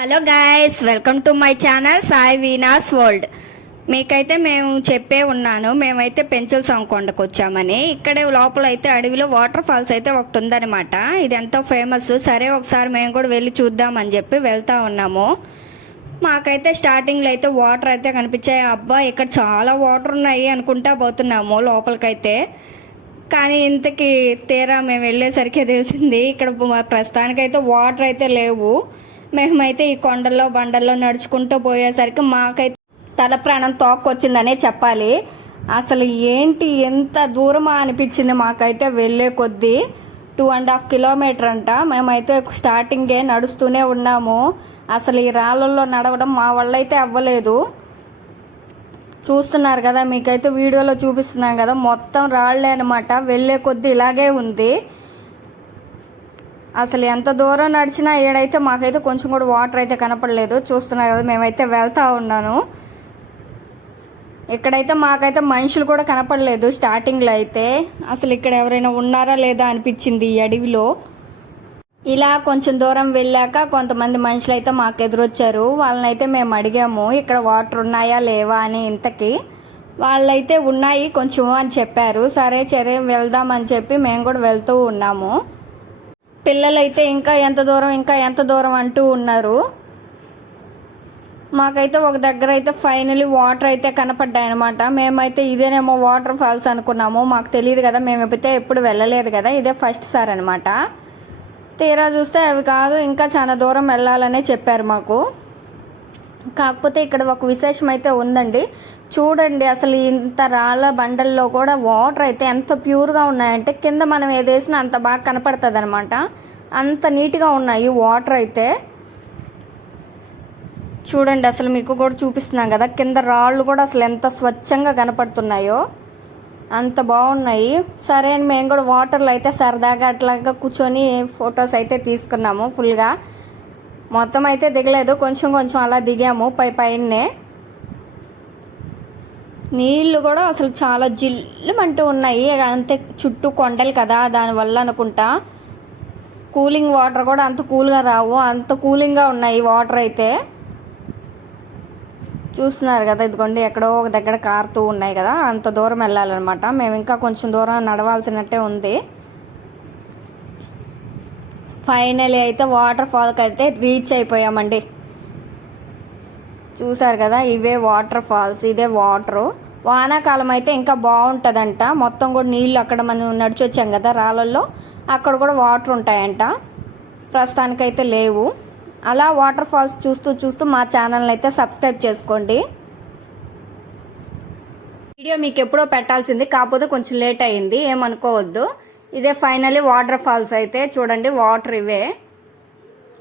Hello guys, welcome to my channel Sai Veena's world. మీకైతే మేము చెప్పే ఉన్నాను, మేమైతే పెంచల్ కొండకు వచ్చామని. ఇక్కడే లోపల అయితే అడవిలో వాటర్ ఫాల్స్ అయితే ఒకటి ఉందన్నమాట. ఇది ఎంతో ఫేమస్. సరే ఒకసారి మేము కూడా వెళ్ళి చూద్దామని చెప్పి వెళ్తా ఉన్నాము. మాకైతే స్టార్టింగ్లో అయితే వాటర్ అయితే కనిపించాయి. అబ్బా, ఇక్కడ చాలా వాటర్ ఉన్నాయి అనుకుంటా పోతున్నాము లోపలికైతే. కానీ ఇంతకీ తీరా మేము వెళ్ళేసరికి తెలిసింది ఇక్కడ ప్రస్తుతానికైతే వాటర్ అయితే లేవు. మేమైతే ఈ కొండల్లో బండల్లో నడుచుకుంటూ పోయేసరికి మాకైతే తల ప్రాణం తోక్కొచ్చిందనే చెప్పాలి. అసలు ఏంటి ఎంత దూరమా అనిపించింది మాకైతే వెళ్ళే కొద్దీ. 2.5 కిలోమీటర్ అంట. మేమైతే స్టార్టింగే నడుస్తూనే ఉన్నాము. అసలు ఈ రాళ్ళల్లో నడవడం మా వల్ల అయితే అవ్వలేదు. చూస్తున్నారు కదా, మీకైతే వీడియోలో చూపిస్తున్నాం కదా, మొత్తం రాళ్లే అనమాట. వెళ్ళే కొద్దీ ఇలాగే ఉంది. అసలు ఎంత దూరం నడిచినా ఏడైతే మాకైతే కొంచెం కూడా వాటర్ అయితే కనపడలేదు. చూస్తున్నారు కదా, మేమైతే వెళ్తూ ఉన్నాను. ఇక్కడైతే మాకైతే మనుషులు కూడా కనపడలేదు స్టార్టింగ్లో అయితే. అసలు ఇక్కడ ఎవరైనా ఉన్నారా లేదా అనిపించింది ఈ అడవిలో. ఇలా కొంచెం దూరం వెళ్ళాక కొంతమంది మనుషులు అయితే మాకు ఎదురొచ్చారు. వాళ్ళనైతే మేము అడిగాము ఇక్కడ వాటర్ ఉన్నాయా లేవా అని. ఇంతకీ వాళ్ళైతే ఉన్నాయి కొంచెం అని చెప్పారు. సరే సరే వెళ్దామని చెప్పి మేము కూడా వెళ్తూ ఉన్నాము. పిల్లలైతే ఇంకా ఎంత దూరం అంటూ ఉన్నారు. మాకైతే ఒక దగ్గర అయితే ఫైనలీ వాటర్ అయితే కనపడ్డాయి అనమాట. మేమైతే ఇదేనేమో వాటర్ ఫాల్స్ అనుకున్నాము. మాకు తెలియదు కదా, మేమైతే ఎప్పుడు వెళ్ళలేదు కదా, ఇదే ఫస్ట్ సార్ అనమాట. తీరా చూస్తే అవి కాదు, ఇంకా చాలా దూరం వెళ్ళాలనే చెప్పారు మాకు. కాకపోతే ఇక్కడ ఒక విశేషం అయితే ఉందండి. చూడండి, అసలు ఇంత రాళ్ళ బండల్లో కూడా వాటర్ అయితే ఎంత ప్యూర్గా ఉన్నాయంటే కింద మనం ఏదేసినా అంత బాగా కనపడుతుంది అనమాట. అంత నీట్గా ఉన్నాయి వాటర్ అయితే. చూడండి, అసలు మీకు కూడా చూపిస్తున్నాం కదా, కింద రాళ్ళు కూడా అసలు ఎంత స్వచ్ఛంగా కనపడుతున్నాయో అంత బాగున్నాయి. సరే అని మేము కూడా వాటర్లో అయితే సరదాగా అట్లాగా కూర్చొని ఫొటోస్ అయితే తీసుకున్నాము. ఫుల్గా మొత్తం అయితే దిగలేదు, కొంచెం కొంచెం అలా దిగాము పైనే. నీళ్ళు కూడా అసలు చాలా జిల్లుమంటూ ఉన్నాయి. అంతే చుట్టూ కొండలు కదా, దానివల్ల అనుకుంటా కూలింగ్ వాటర్ కూడా అంత కూల్గా రావు, అంత కూలింగ్గా ఉన్నాయి వాటర్ అయితే. చూస్తున్నారు కదా, ఇదిగోండి ఎక్కడో ఒక దగ్గర కారుతూ ఉన్నాయి కదా, అంత దూరం వెళ్ళాలన్నమాట. మేము ఇంకా కొంచెం దూరం నడవాల్సినట్టే ఉంది. ఫైనలీ అయితే వాటర్ ఫాల్కి అయితే రీచ్ అయిపోయామండి. చూసారు కదా, ఇవే వాటర్ ఫాల్స్, ఇదే వాటరు. వానాకాలం అయితే ఇంకా బాగుంటుందంట. మొత్తం కూడా నీళ్ళు అక్కడ మనం నడిచి వచ్చాం కదా రాళ్ళల్లో, అక్కడ కూడా వాటర్ ఉంటాయంట. ప్రస్తుతానికైతే లేవు. అలా వాటర్ ఫాల్స్ చూస్తూ చూస్తూ మా ఛానల్ని అయితే సబ్స్క్రైబ్ చేసుకోండి. వీడియో మీకు ఎప్పుడో పెట్టాల్సింది, కాకపోతే కొంచెం లేట్ అయింది, ఏమనుకోవద్దు. ఇదే ఫైనలీ వాటర్ ఫాల్స్ అయితే. చూడండి వాటర్ ఇవే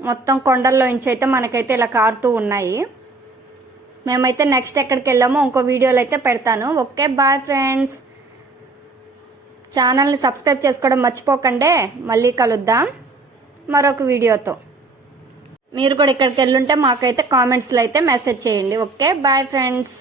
మొత్తం కొండల్లోంచి అయితే మనకైతే ఇలా కారుతూ ఉన్నాయి. మేమైతే నెక్స్ట్ ఎక్కడికి వెళ్ళామో ఇంకో వీడియోలో అయితే పెడతాను. Okay, bye friends. ఛానల్ని సబ్స్క్రైబ్ చేసుకోవడం మర్చిపోకండి. మళ్ళీ కలుద్దాం మరొక వీడియోతో. మీరు కూడా ఇక్కడికి వెళ్ళుంటే మాకైతే కామెంట్స్లో అయితే మెసేజ్ చేయండి. Okay, bye friends.